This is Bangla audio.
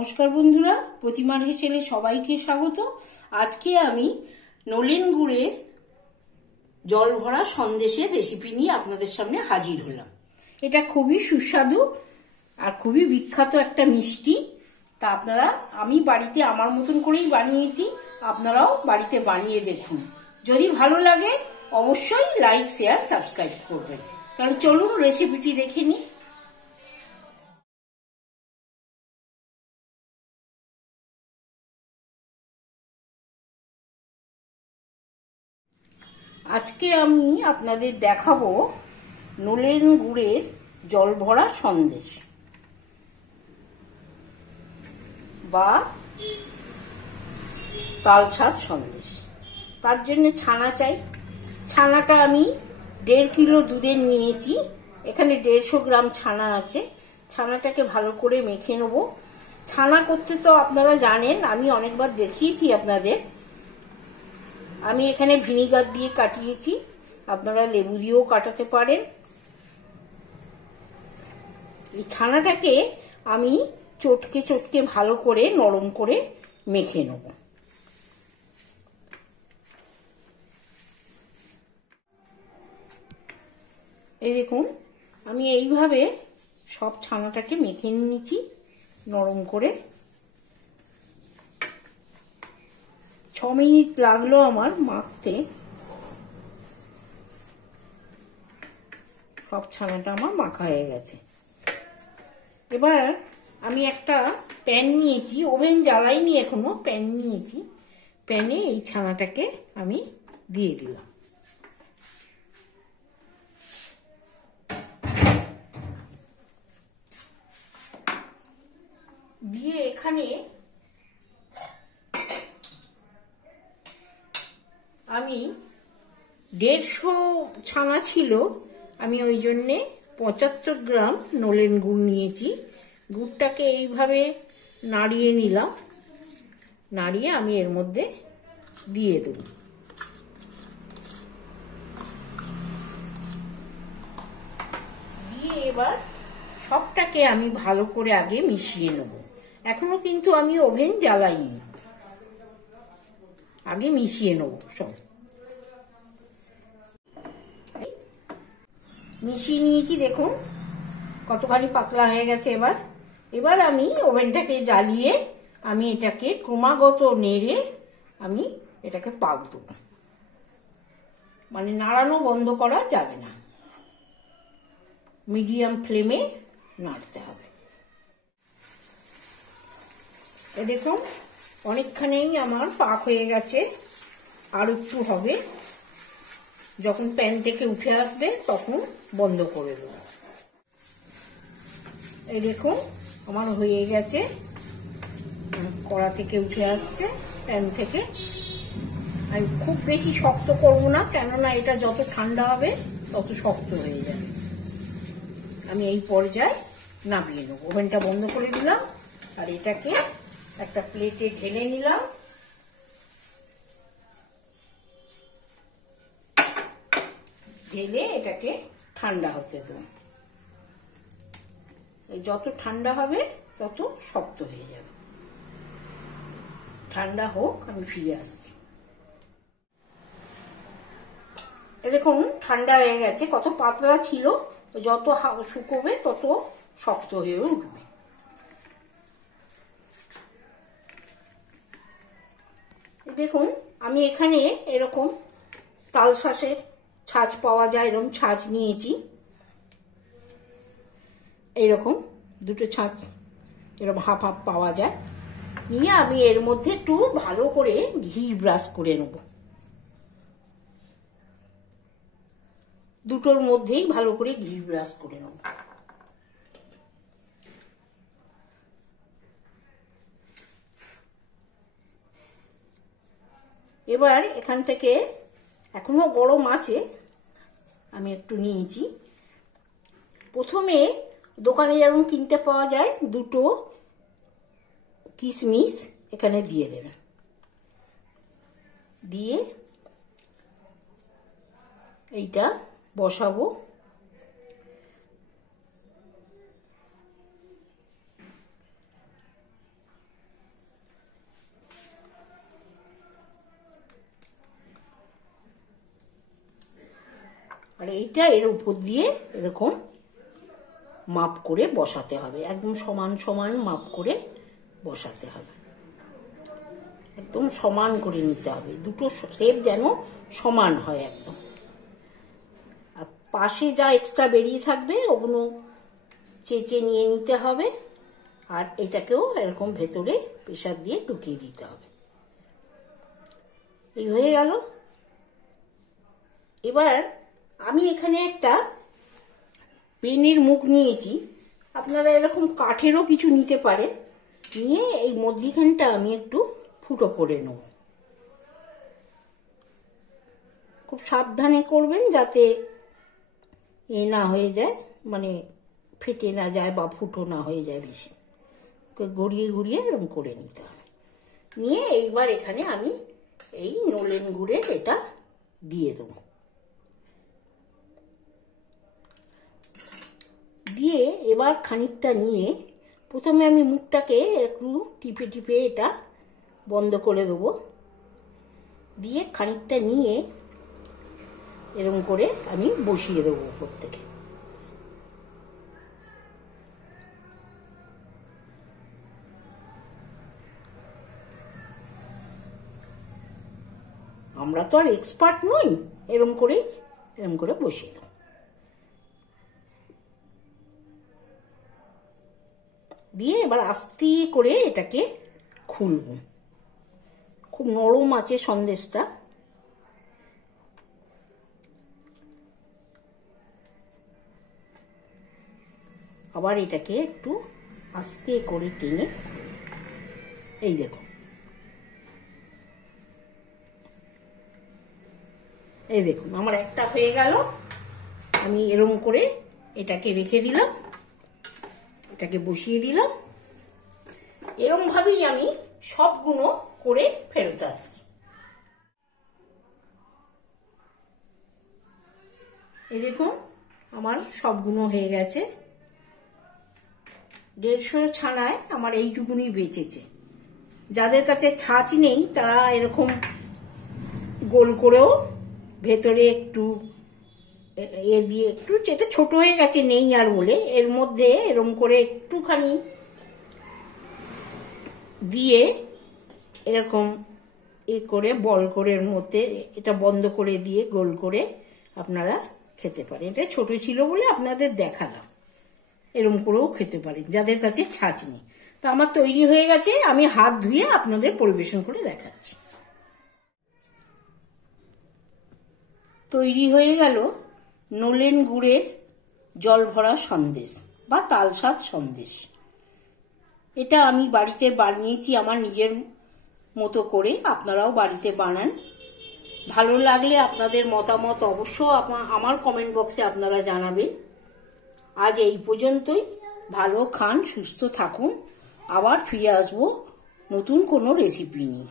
নমস্কার বন্ধুরা, প্রতিমার হেসেলে সবাইকে স্বাগত। আজকে আমি নলেন গুড়ের জল ভরা সন্দেশের রেসিপি নিয়ে আপনাদের সামনে হাজির হলাম। এটা খুবই সুস্বাদু আর খুবই বিখ্যাত একটা মিষ্টি। তা আমি বাড়িতে আমার মতন করেই বানিয়েছি, আপনারাও বাড়িতে বানিয়ে দেখুন। যদি ভালো লাগে অবশ্যই লাইক, শেয়ার, সাবস্ক্রাইব করবেন। তাহলে চলুন রেসিপিটি দেখে নিই। আজকে আমি আপনাদের দেখাবো নলেন গুড়ের জল ভরা সন্দেশ বা তালছাদ সন্দেশ। তার জন্য ছানা চাই। ছানাটা আমি 1.5 কিলো দুধের নিয়েছি। এখানে 150 গ্রাম ছানা আছে। ছানাটাকে ভালো করে মেখে নেব। ছানা করতে তো আপনারা জানেন, আমি অনেকবার দেখিয়েছি আপনাদের। আমি এখানে ভিনিগার দিয়ে কাটিয়েছি, আপনারা লেবু দিয়েও কাটাতে পারেন। এই ছানাটাকে আমি চটকে চটকে ভালো করে নরম করে মেখে নেব। এই দেখুন, আমি এইভাবে সব ছানাটাকে মেখে নিয়েছি নরম করে। 6 মিনিট লাগলো আমার মাখতে। সব ছানাটা আমার মাখা হয়ে গেছে। এবার আমি একটা প্যান নিয়েছি, ওভেন জ্বালাইনি এখনো, প্যান নিয়েছি। প্যানে এই ছানাটাকে আমি দিয়ে দিলাম। দিয়ে এখানে আমি 150 ছানা ছিল, আমি ওই জন্যে 75 গ্রাম নলেন গুড় নিয়েছি। গুড়টাকে এইভাবে নাড়িয়ে নিলাম। নাড়িয়ে আমি এর মধ্যে দিয়ে দেব। দিয়ে এবার সবটাকে আমি ভালো করে আগে মিশিয়ে নেব। এখনো কিন্তু আমি ওভেন জ্বালাইনি, আগে মিশিয়ে নেব। সব মিশিয়ে নিয়েছি, দেখুন কতখানি পাতলা হয়ে গেছে। এবার আমি ওভেনটাকে জ্বালিয়ে আমি এটাকে ক্রমাগত নেড়ে আমি এটাকে পাক দেব। মানে নাড়ানো বন্ধ করা যাবে না, মিডিয়াম ফ্লেমে নাড়তে হবে। এ দেখুন অনেকখানি আমার পাক হয়ে গেছে, আর একটু হবে। যখন প্যান থেকে উঠে আসবে তখন বন্ধ করে দেব। এই দেখুন আমার হয়ে গেছে, কড়া থেকে উঠে আসছে প্যান থেকে। আমি খুব বেশি শক্ত করব না, কেননা এটা যত ঠান্ডা হবে তত শক্ত হয়ে যাবে। আমি এই পর্যায়ে নামিয়ে নেব। ওভেনটা বন্ধ করে দিলাম আর এটাকে একটা প্লেটে ঢেলে নিলাম। ঢেলে এটাকে ঠান্ডা হতে দেব। যত ঠান্ডা হবে তত শক্ত হয়ে যাবে। ঠান্ডা হোক, আমি ফিরে আসছি। দেখুন ঠান্ডা হয়ে গেছে। কত পাতলা ছিল, যত শুকোবে তত শক্ত হয়ে উঠবে। দেখুন আমি এখানে এরকম তালশাঁসের ছাঁচ পাওয়া যায়, এরকম ছাঁচ নিয়েছি। এইরকম দুটো ছাঁচ এরকম হাফ হাফ পাওয়া যায়। নিয়ে আমি এর মধ্যে একটু ভালো করে ঘি ব্রাশ করে নেব। দুটোর মধ্যেই ভালো করে ঘি ব্রাশ করে নেব। এবার এখান থেকে এখনো গরম আছে, আমি একটু নিয়েছি। প্রথমে দোকানে যেমন কিনতে পাওয়া যায়, দুটো কিশমিশ এখানে দিয়ে দেবেন। দিয়ে এইটা বসাবো। এইটা এর উপর দিয়ে এরকম মাপ করে বসাতে হবে, একদম সমান সমান মাপ করে বসাতে হবে, একদম সমান করে নিতে হবে, দুটো শেপ যেন সমান হয় একদম। আর পাশে যা এক্সট্রা বেরিয়ে থাকবে ওগুলো চেঁচে নিয়ে নিতে হবে, আর এটাকেও এরকম ভেতরে প্রেসার দিয়ে ঢুকিয়ে দিতে হবে। এই হয়ে গেল। এবার আমি এখানে একটা পেনের মুখ নিয়েছি, আপনারা এরকম কাঠেরও কিছু নিতে পারেন, নিয়ে এই মধ্যিখানটা আমি একটু ফুটো করে নেব। খুব সাবধানে করবেন যাতে এ না হয়ে যায়, মানে ফেটে না যায় বা ফুটো না হয়ে যায় বেশি। গড়িয়ে গড়িয়ে এরকম করে নিতে হবে। নিয়ে এইবার এখানে আমি এই নলেন গুড়ের এটা দিয়ে দেবো। দিয়ে এবার খানিকটা নিয়ে প্রথমে আমি মুখটাকে একটু টিপে টিপে এটা বন্ধ করে দেবো। দিয়ে খানিকটা নিয়ে এরকম করে আমি বসিয়ে দেবো উপর থেকে। আমরা তো আর এক্সপার্ট নই, এরকম করে বসিয়ে দেবো। দিয়ে এবার আস্তে করে এটাকে খুলব। খুব নরম আছে সন্দেশটা। আবার এটাকে একটু আস্তে করে টেনে, এই দেখুন, এই দেখুন আমার একটা হয়ে গেল। আমি এরকম করে এটাকে রেখে দিলাম, এটাকে বসিয়ে দিলাম। এরকম ভাবেই আমি সবগুলো করে ফেরত আসছি। এই দেখুন আমার সবগুলো হয়ে গেছে। 150 ছানায় আমার এইটুকুনি বেঁচেছে। যাদের কাছে ছাঁচ নেই তারা এরকম গোল করেও ভেতরে একটু এ দিয়ে একটু, যেটা ছোট হয়ে গেছে নেই আর বলে, এর মধ্যে এরকম করে একটুখানি দিয়ে এরকম এ করে বল করে এর মধ্যে এটা বন্ধ করে দিয়ে গোল করে আপনারা খেতে পারেন। এটা ছোট ছিল বলে আপনাদের দেখালাম। এরকম করেও খেতে পারেন যাদের কাছে ছাঁচ নেই। তো আমার তৈরি হয়ে গেছে, আমি হাত ধুয়ে আপনাদের পরিবেশন করে দেখাচ্ছি। তৈরি হয়ে গেল নলেন গুড়ের জল ভরা সন্দেশ বা তালসাদ সন্দেশ। এটা আমি বাড়িতে বানিয়েছি আমার নিজের মতো করে, আপনারাও বাড়িতে বানান। ভালো লাগলে আপনাদের মতামত অবশ্য আমার কমেন্ট বক্সে আপনারা জানাবেন। আজ এই পর্যন্তই। ভালো খান, সুস্থ থাকুন। আবার ফিরে আসবো নতুন কোনো রেসিপি নিয়ে।